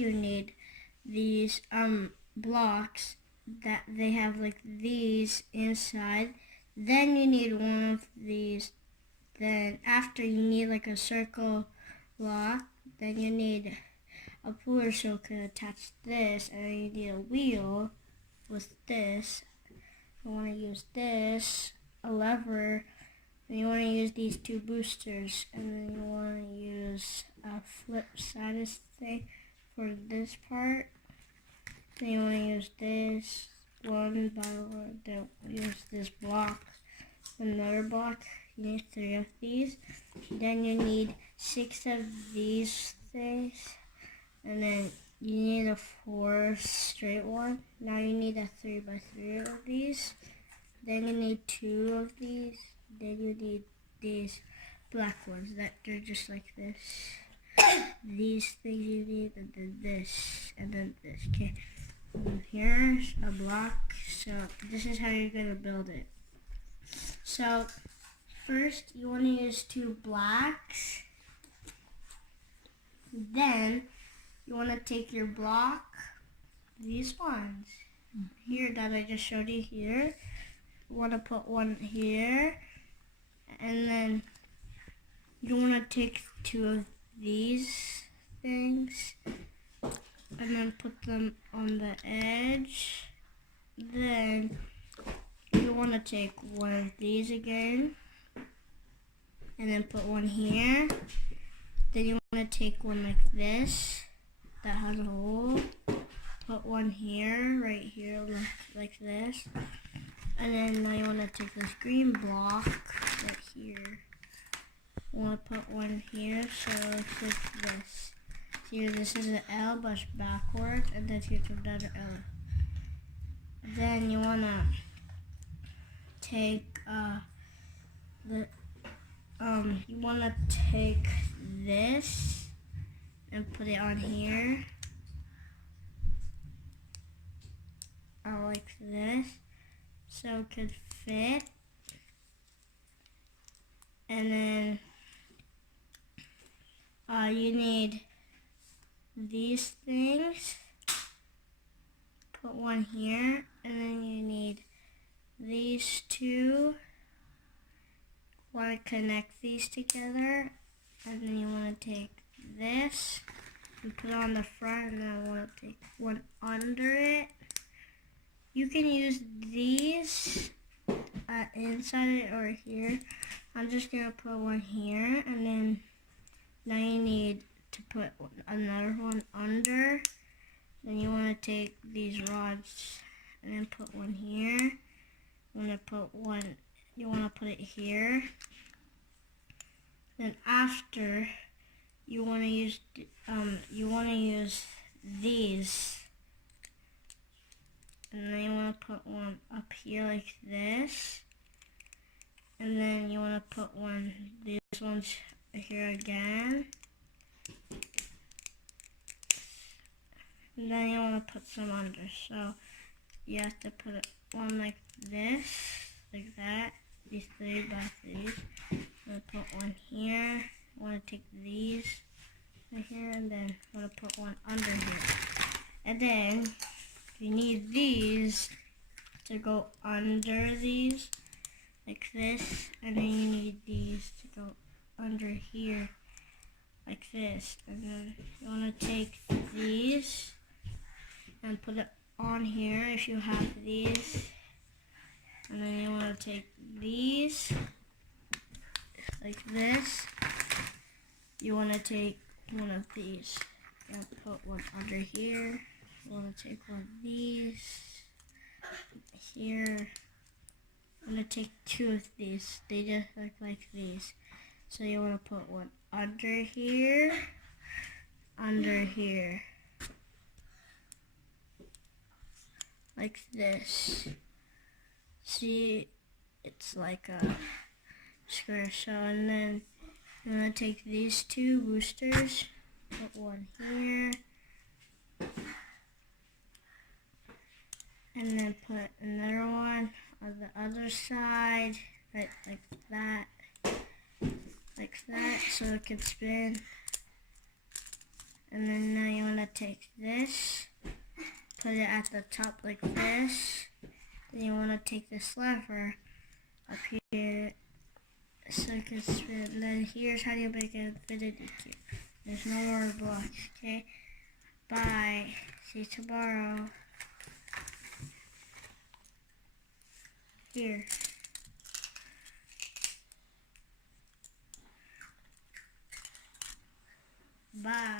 you need these blocks that they have like these inside. Then you need one of these. Then after you need like a circle block. Then you need a puller so you can attach this, and then you need a wheel with this. You want to use this, a lever, and you want to use these two boosters, and then you want to use a flip side thing for this part. Then you want to use this one by one. Then use this block, another block. You need 3 of these. Then you need 6 of these things, and then you need a 4 straight one. Now you need a 3 by 3 of these. Then you need 2 of these. Then you need these black ones that they're just like this. These things you need, and then this, and then this. Okay. And here's a block. So this is how you're gonna build it. So first you want to use 2 blacks. Then you want to take your block, these ones here that I just showed you here. You want to put one here, and then you want to take 2 of these things and then put them on the edge. Then you want to take one of these again and then put one here. Then you want to take one like this that has a hole. Put one here, right here, like this. And then now you want to take this green block right here. You want to put one here, so it's like this. Here, this is an L, but it's backwards, and then here's another L. Then you want to take you want to take this and put it on here, like this, so it could fit. And then you need these things. Put one here, and then you need these 2. Want to connect these together, and then you want to take this and put it on the front, and then I want to take one under it. You can use these inside it or here. I'm just gonna put one here, and then now you need to put another one under. Then you want to take these rods and then put one here. You want to put it here. Then after, you want to use these, and then you want to put one up here like this, and then you want to put these ones here again, and then you want to put some under. So you have to put one like this, like that. These 3 by 3s. I'm going to put one here. I want to take these right here, and then I'm going to put one under here. And then you need these to go under these, like this. And then you need these to go under here, like this. And then you want to take these and put it on here if you have these. And then you want to take these, like this. You want to take one of these and put one under here. You want to take one of these here. I'm going to take 2 of these. They just look like these. So you want to put one under here, like this. See, it's like a square. So, and then I'm going to take these 2 boosters, put one here, and then put another one on the other side, right, like that, so it can spin. And then now you want to take this, put it at the top like this. Then you want to take this lever up here so it can spin. And then here's how you make an infinity cube. There's no more blocks, okay? Bye. See you tomorrow. Here. Bye.